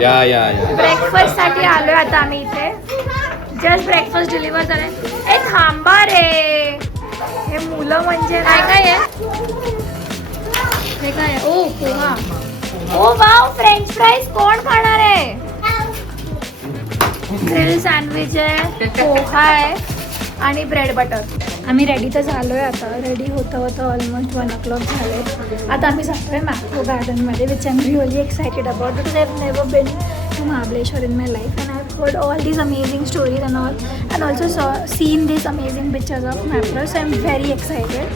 या ब्रेकफास्ट साठी आलोय आता आम्ही इथे. जस्ट ब्रेकफास्ट डिलिव्हर झालाय. ए थांबा रे, हे मुलं म्हणजे काय काय आहे हे काय? ओ पोहा. ओ वाव, फ्रेंच फ्राईज कोण खाणार आहे? ग्रिल सँडविच आहे, पोहा आहे आणि ब्रेड बटर. आम्ही रेडी तर झालो आहे आता. रेडी होतं ऑलमोस्ट 1 o'clock झाले. आता आम्ही जातो आहे मॅप्रो गार्डनमध्ये, which I am really excited about because I have never been to Mahabaleshwar in my life and I've heard all these amazing stories and all, and also seen these amazing pictures of Mapro, so I'm very excited.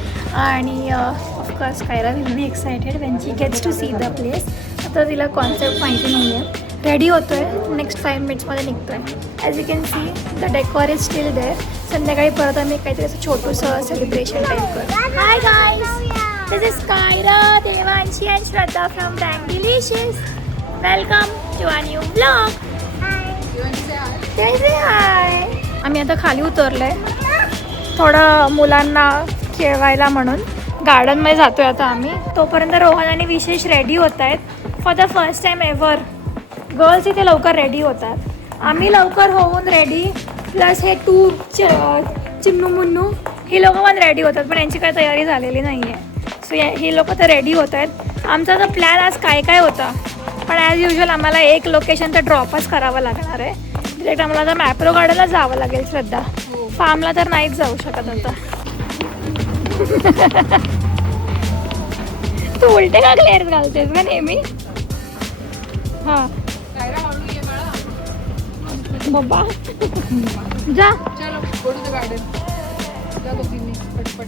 आणि of course Kaira will be excited when she gets to see the place. आता तिला concept माहिती नाही आहे. Ready होतो आहे, next 5 मिनिट्समध्ये निघतो आहे. As you can see the decor is still there. संध्याकाळी परत आम्ही काहीतरी असं छोटंसं सेलिब्रेशन टाईप करतो. Hi guys, this is Kaira, Devanshi and Shraddha from damn delicious. Welcome to a new blog. Hi. आम्ही आता खाली उतरलोय थोडं मुलांना खेळवायला म्हणून. गार्डनमध्ये जातोय आता आम्ही. तोपर्यंत रोहन आणि विशेष रेडी होत आहेत for the first time ever. Girls इथे लवकर रेडी होतात, आम्ही लवकर होऊन रेडी. प्लस हे 2 चिन्नू मुन्नू ही लोकं पण रेडी होतात, पण यांची काही तयारी झालेली नाही आहे. सो ही लोकं तर रेडी होत आहेत. आमचा तर प्लॅन आज काय काय होता, पण ॲज युजल आम्हाला एक लोकेशन तर ड्रॉपच करावं लागणार आहे. डिरेक्ट आम्हाला आता मॅप्रो गार्डनला जावं लागेल. श्रद्धा, फार्मला तर नाहीच जाऊ शकत आता. तू उलटे का क्लिअर घालतेस का नेहमी? हां बाबा जा. चलो गो टू द गार्डन. जा दोघींनी पटपट.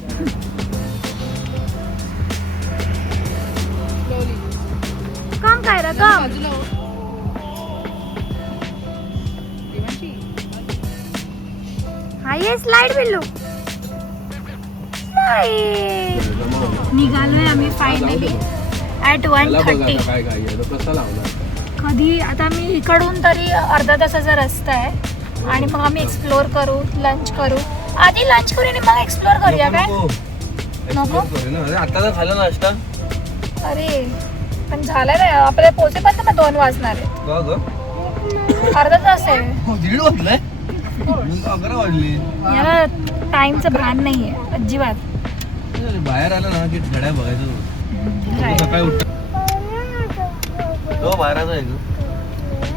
स्लोली काम काय रा काम. बाजूला हो. देवांशी हा ये स्लाइड बिल्लू. निघालोय आम्ही फायनली ॲट 1:30. काय काय कसा लावणार. कधी आता मी इकडून तरी अर्धा तासाचा रस्ता आहे आणि मग आम्ही एक्सप्लोर करू, लंच करू. आधी लंच करू आणि मग एक्सप्लोर करूया काय? नको आता तर झालं नाश्ता. अरे पण झालं नाही, आपल्याला पोहोचेपर्यंत मग 2 वाजणार आहे. अर्धा तास आहे. 1:30 वाजलाय. 11 वाजले. याला टाइमचं भान नाही आहे अजिबात. बाहेर आलं ना की घड्या बघायचं. सकाळी उठ बाहेरच आहे.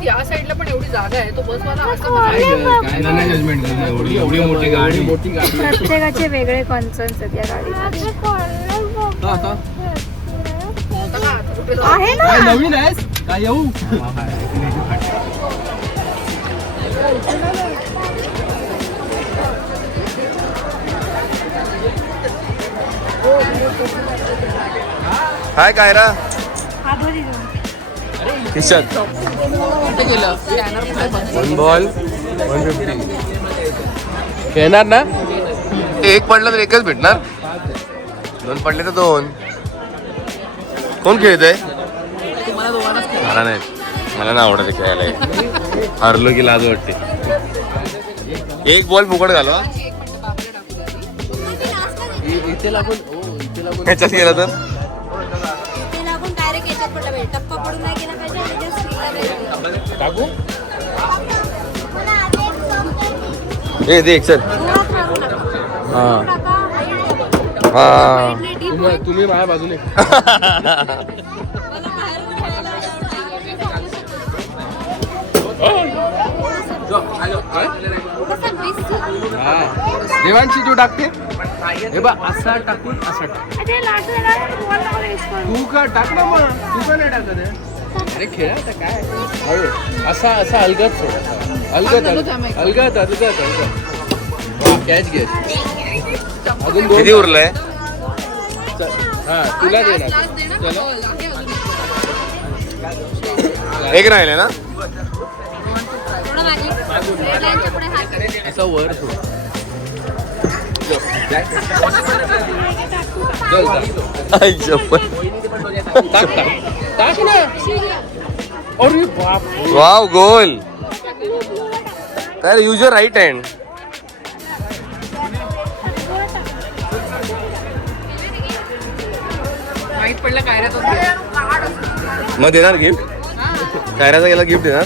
या साईडला पण एवढी जागा आहे, तो बसवाला असं काय नाही जजमेंट करत. एवढी मोठी गाडी. प्रत्येकाचे वेगळे कॉन्सर्न्स आहेत या गाडीमध्ये. आहे ना, नवीन आहेस काय येऊ. हाय कायरा. खिशात 1 बॉल 150. खेळणार ना. एक पडलं तर एकच भेटणार, 2 पडले तर 2. कोण खेळतंय? मला नाही, मला नाही आवडत खेळायला. हरलो की लाज वाटते. 1 बॉल फुकट घालवा. इथे लागून ह्याच्यात गेला तर टाकू. ए देख सर. हां हां तुम्ही माझ्या बाजूने. देवांशी जो टाकते हे बा असा टाकून असा टाक. तू का टाक ना मग. तू का नाही टाकत आहे. अरे खेळा आता काय. असा असा अलगद सोड. अलगद अलगद अलगद अलगद कॅच घे. अजून 2 किती उरलंय. हा तुला दे ना. चलो 1 राहिले ना. असं वर सोड. टाक ना. अरे बाप. वाव गोल. तर यूज युअर राईट हँड. माहित पडलं काय रे तो. मग देणार गिफ्ट. कायराचा गेला गिफ्ट देणार.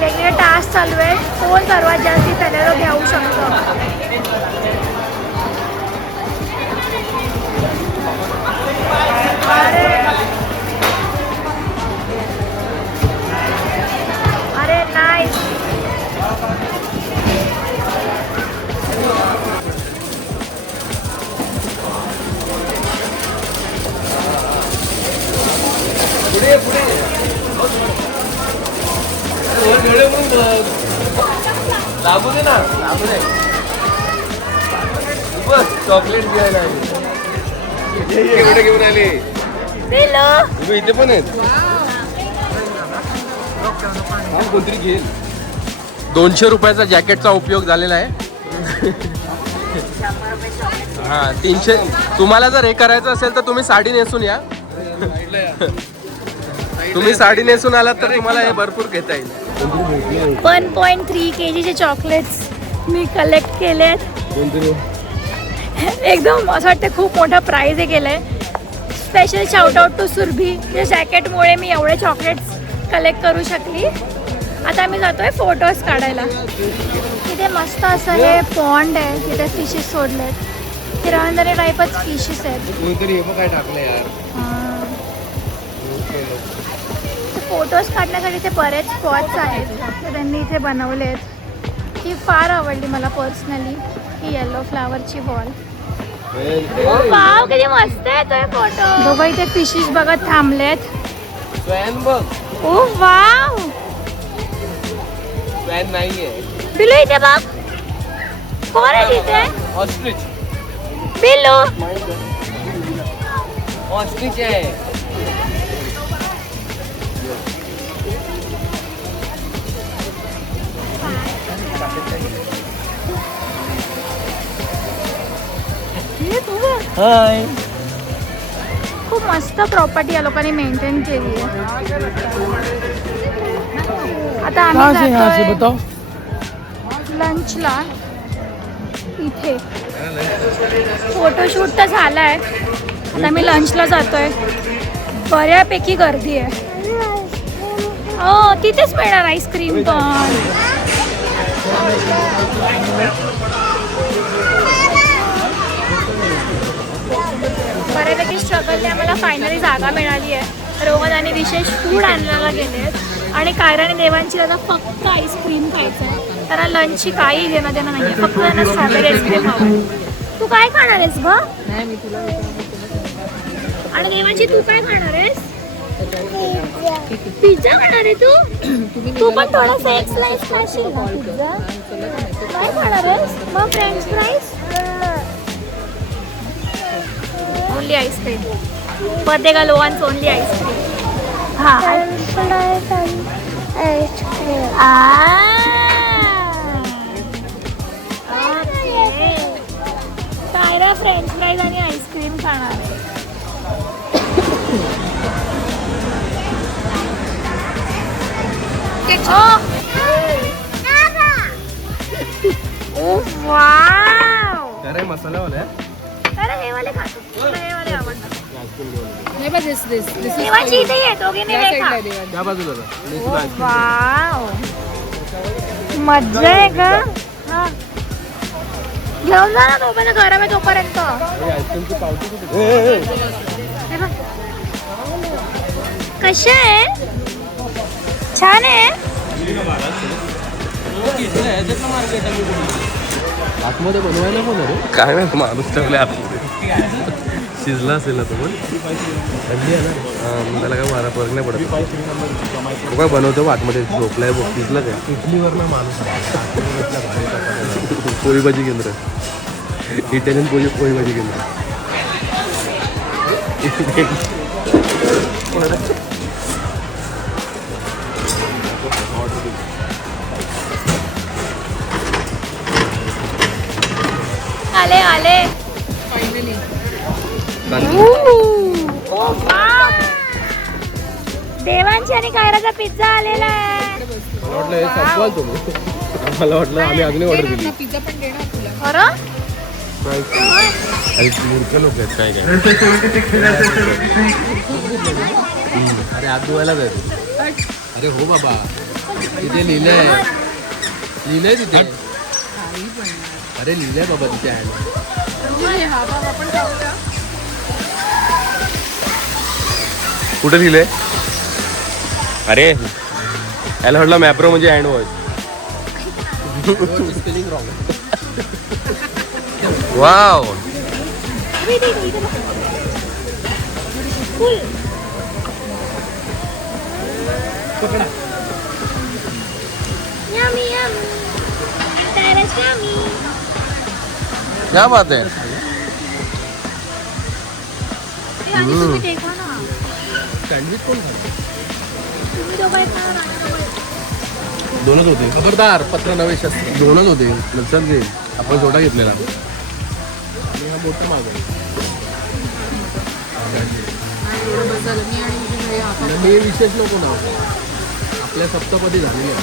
वेगवेगळे टास्क चालू आहे. कोण सर्वात जास्ती त्याला घेऊ शकतो. अरे नाईस. लागू दे ना, लागू दे. बस चॉकलेट घ्यायला घेऊन आले. तुम्ही इथे पण आहेत. कोणतरी घेईल. 200 रुपयाचा जॅकेटचा उपयोग झालेला आहे. हा 300. तुम्हाला जर हे करायचं असेल तर तुम्ही साडी नेसून या. तुम्ही साडी नेसून आलात तर तुम्हाला हे भरपूर घेता येईल. 1.3 kg चॉकलेट्स मी कलेक्ट केलेत. एकदम असं वाटतं खूप मोठा प्राइज हे केलंय. Special shout out to Surabhi. या जॅकेटमुळे मी एवढे चॉकलेट्स कलेक्ट करू शकली. आता मी जातोय फोटोज काढायला. तिथे मस्त असं हे पॉन्ड आहे. तिथे फिशेस सोडलेत. तिरवंदरी टाईपच फिशेस आहेत. काय टाकलं यार. फोटोज काढण्यासाठी ते बरेच स्पॉट्स आहेत ते त्यांनी इथे बनवलेत. ही फार आवडली मला पर्सनली. ही येलो फ्लावरची बॉल. वाव किती मस्त आहे तो फोटो. बघा इथे फिशेस बघत थांबलेत. ओ वाव. नाहीये. बिलू इथे बघ. कोण आहे तिथे. ऑस्ट्रिच. बिलू. ऑस्ट्रिच आहे. हाय. खूप मस्त प्रॉपर्टी या लोकांनी मेंटेन केली आहे. आता आम्ही जातोय लंचला. इथे फोटोशूट तर झालाय. आता आम्ही लंचला जातोय. बऱ्यापैकी गर्दी आहे. हो तिथेच मिळणार आईस्क्रीम पण. बऱ्यापैकी स्ट्रगलने आम्हाला फायनली जागा मिळाली आहे. रोहन आणि विशेष फूड आणायला गेले आहेत आणि कायरा आणि देवांची आता फक्त आईस्क्रीम खायचं आहे. त्यांना लंचची काही घेणं देणं नाही आहे. फक्त त्यांना स्ट्रॉबेरी आईस्क्रीम हवं. तू काय खाणार आहेस बा. आणि देवांची तू काय खाणार आहेस. पिझ्झा खाणार आहे तू. तू पण थोडासा एक स्लाइस खाशील ना पिझ्झा. काय खाणार आहेस मग. French fries. Only ice cream. Birthday का लोवांच ओनली आईस्क्रीम. हाँ कायरा फ्रेंच फ्राईज आणि आईस्क्रीम खाणार आहे. वाव. अरे मसाला वाला आहे. अरे हे वाले खातो. मला हे वाले आवडतात. हे बघ दिस देवाची इथे आहे. दोघींनी हे खा. त्या बाजूला वाव मज्जा आहे का. हा घेऊन जा ना तोपर्यंत. गरम आहे तोपर्यंत. कशा आहे. छान आहे. आतमध्ये बनवायला पण अरे काय नाही माणूस ठेवला आतमध्ये. शिजला असेल ना तो पण. त्याला काय मारा फरक नाही पडत. तो काय बनवतो आतमध्ये झोपलाय बघ. शिजलं काय इडलीवर ना माणूस. पोळी भाजी केंद्र. इटालियन पोळी भाजी केंद्र. आले आले फायनली. देवांची आणि कायराचा पिझ्झा आलेला आहे. मला वाटलं हे संपवाल तुम्ही. मला वाटलं आम्ही अजून ऑर्डर दिली. पिझ्झा पण देणार तुला. खरं अरे मूर्ख लोक आहेत काय काय. अरे हात धुवायला जायचं. अरे हो बाबा तिथे लिहिलंय तिथे. अरे लिहिलंय बाबा तिथे आहे. कुठे लिहिलंय? अरे याला म्हटलं मॅप्रो म्हणजे hand wash. Spelling wrong. Wow. क्या बात है. सँडविच कोण दोनच होते. खबरदार पत्र नवे शस्त्र. दोनच होते लक्षात घे. आपण छोटा घेतलेला आणि हा मोठा मागवला. मी विशेष नको ना आपल्या सप्तपदी झालेले.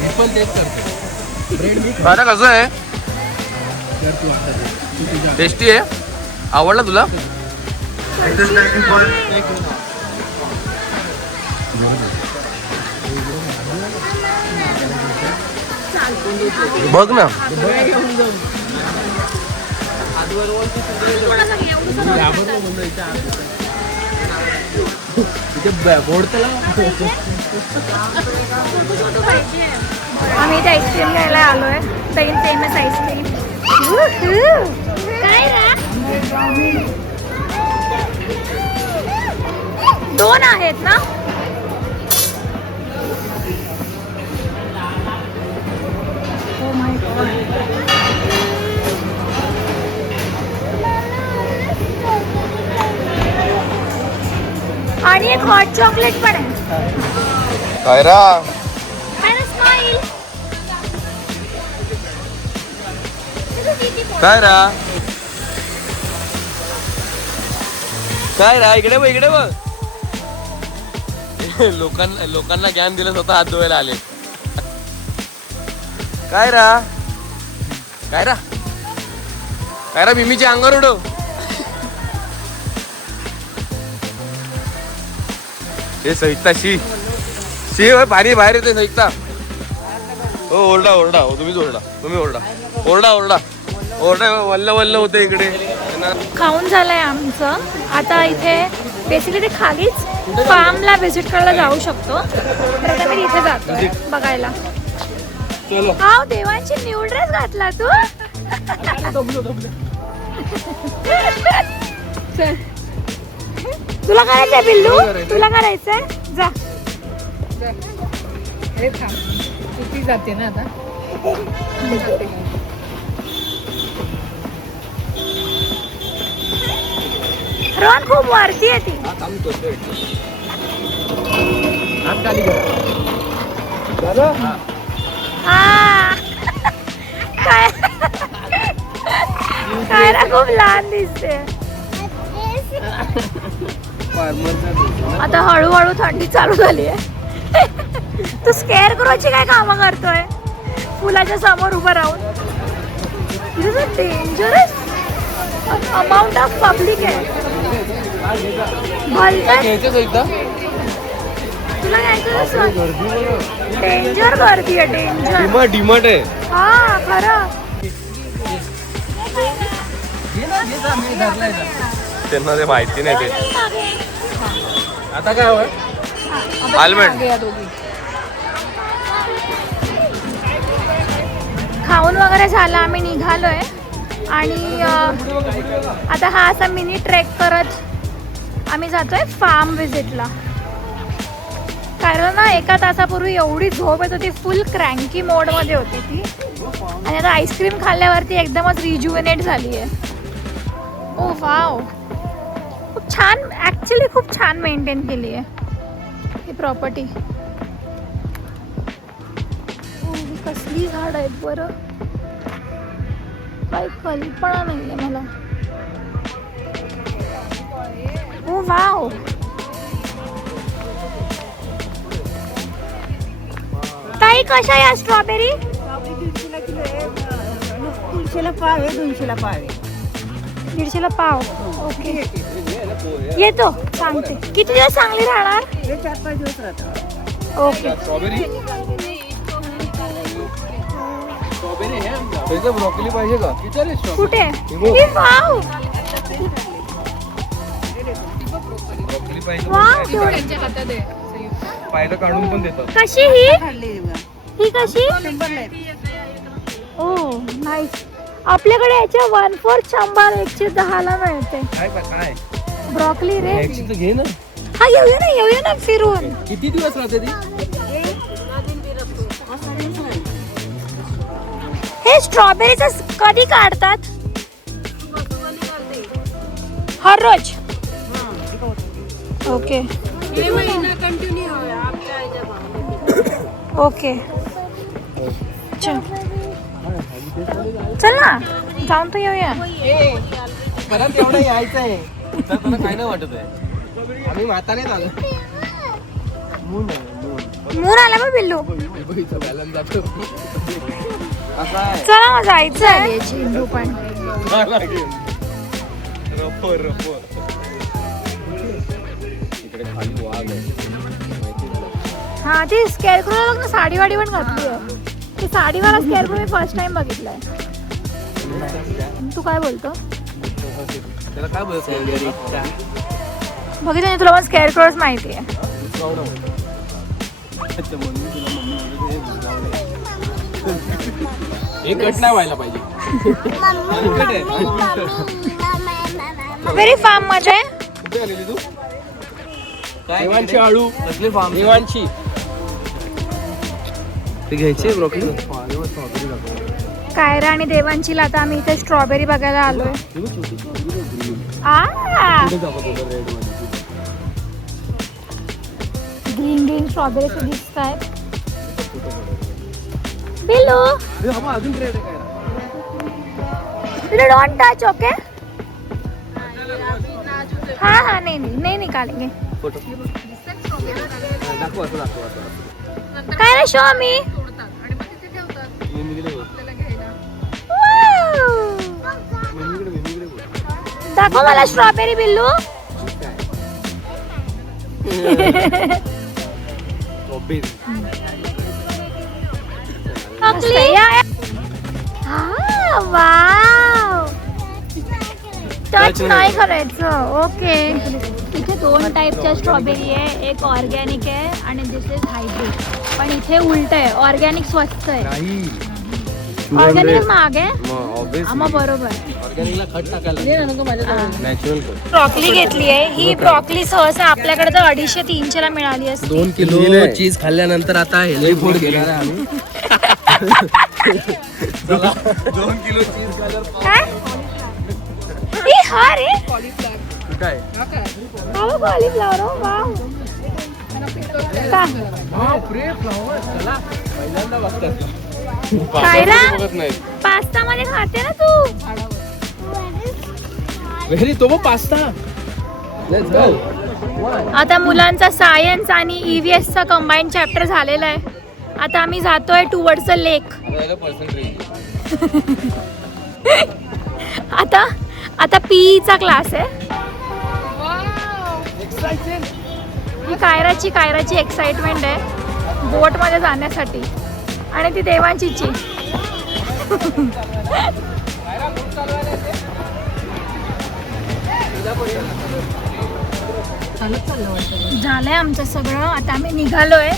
मी पण तेच करतो. ब्रेड मी खाणं कसं आहे. टेस्टी आहे. आवडला तुला? बघ ना. आम्ही इथे आईस्क्रीम घ्यायला आलोय. Pen famous ice cream. काय दोन आहेत ना. Oh my god. आणि एक हॉट चॉकलेट पण आहे. कायरा स्माइल. काय रा इकडे बघ इकडे बघ. लोकांना ज्ञान दिलं स्वतः हात धुवायला आले. काय रा मिमीच्या अंगावर उडव. हे सहिता शी पाणी बाहेर येते सहिता. हो ओरडा तुम्हीच ओरडा वल्ल होते इकडे. खाऊन झालंय आमचं. आता इथे बेसिकली ते खालीच फार्मला व्हिजिट करायला जाऊ शकतो. तर आता मी इथे जातो बघायला. हा देवांची न्यू ड्रेस घातला तू. तुला करायचंय बिल्लू. तुला करायचंय जा. किती जाते ना आता. रोहन खूप वरती आहे ती. काय ना खूप लहान दिसते. आता हळूहळू थंडी चालू झाली आहे. तू स्केअर करूची काय कामं करतोय फुलाच्या समोर उभं राहून. डेंजरस अमाउंट ऑफ पब्लिक आहे. तुला डेंजर गर्दी आहे. डेंजर डिमार्ट आहे. हा खरं. त्यांना ते माहिती नाही ते. आता काय हवंय? आल्मंड. खाऊन वगैरे झालं. आम्ही निघालोय आणि आता हा असा मिनी ट्रेक करत आम्ही जातोय फार्म व्हिजिटला. कारण ना एका तासापूर्वी एवढी झोप येत होती. फुल क्रँकी मोडमध्ये होती ती. आणि आता आईस्क्रीम खाल्ल्यावरती एकदमच रिज्युविनेट झाली आहे. ओ वाव. खूप छान. ॲक्च्युली खूप छान मेंटेन केली आहे ही प्रॉपर्टी. कसली झाड आहेत बरं. काही कल्पना नाही आहे मला. ओ वाव. ताई कशा या स्ट्रॉबेरी? 150ला किलो आहे, 200ला पाव आहे, 200ला पाव आहे. 150ला पाव. ओके येतो सांगते. किती दिवस चांगली राहणार? हे 4-5 दिवस राहतात. ओके ब्रोकली पाहिजे का? कुठे? हे वाव ब्रोकली पाहिजे. वाव केवढी- त्यांच्या हातात आहे. पाहिलं काढून पण देतात. कशी ही? खाल्ले बघा. ही कशी? 100ला आहे. ओ नाईस. आपल्याकडे याच्या 1/4 100 110ला मिळते काय काय ब्रॉकली रे. घे ना. हा येऊया ना फिरून. किती दिवस राहते ती? हे स्ट्रॉबेरीचं कधी काढतात? हर रोज. ओके ओके चल चल ना जाऊन तर येऊया. परत एवढं यायचं आहे तर तुला काय नाही वाटत आहे? आम्ही म्हातारे झालो. मून आला मग बिल्लू. बॅलन्स जातो. असा आहे. चला मग जायचंय. झेंडू पण रपर इकडे खाली वाघ आहे. हा ती स्केअरक्रो बघ ना, साडी वाडी पण घातली आहे. ती साडीवाला स्केअरक्रो मी फर्स्ट टाइम बघितलाय. तू काय बोलतो? त्याला काय बोलत बघितलं नाही तुला पण स्केअरक्रोच माहिती आहे. एक कट नाही व्हायला पाहिजे. व्हेरी फार्म मध्ये कुठे आलेली तू? देवांची आळू कसली फार्म? देवांची ते घ्यायची ब्रोकली. कायरा आणि देवांची आता आम्ही इथे स्ट्रॉबेरी बघायला आलोय. ग्रीन ग्रीन स्ट्रॉबेरी दिसत आहेत. बिल्लू अजून रेड आहे. Don't touch. ओके हाँ हाँ नहीं निकालेंगे. फोटो दाखव असं दाखव. काय रे शो मी दाखव मला स्ट्रॉबेरी बिल्लू. टच नाही करायचं. ओके इथे 2 टाईपच्या स्ट्रॉबेरी आहे. एक ऑर्गॅनिक आहे आणि दिस इज हायब्रिड. पण इथे उलट आहे. ऑर्गॅनिक स्वस्त आहे. ऑर्गॅनिक महाग आहे. मग बरोबर. ब्रॉकली घेतली आहे. ही ब्रॉकली सहसा आपल्याकडे तर 250-300ला मिळाली असते. 2 किलो चीज खाल्ल्यानंतर आता हेल्दी फूड घेणार आहे आम्ही. 2 किलो चीज काय हा रे काय? कॉलीफ्लॉवर. वाव पहिल्यांदा बघतात. कायरा बघत नाही. पास्ता मध्ये खाते ना तू. व्हेरी तो पास्ता. आता मुलांचा सायन्स आणि EVS चा कंबाईन चॅप्टर झालेला आहे. आता आम्ही जातोय टुवर्ड्स द लेक. आता PE चा क्लास आहे. ही कायराची एक्साइटमेंट आहे बोट मध्ये जाण्यासाठी. आणि ती देवांचीची. झालंय आमचं सगळं. आता आम्ही निघालोय.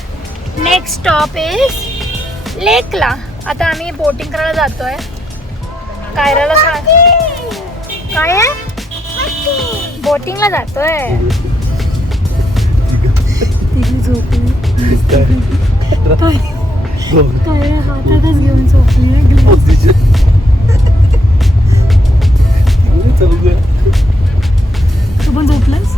नेक्स्ट स्टॉप इज लेकला. आता आम्ही बोटिंग करायला जातोय. कायराला काय आहे? बोटिंगला जातोय. कायरा हातातच घेऊन झोपली. तू पण झोपलास?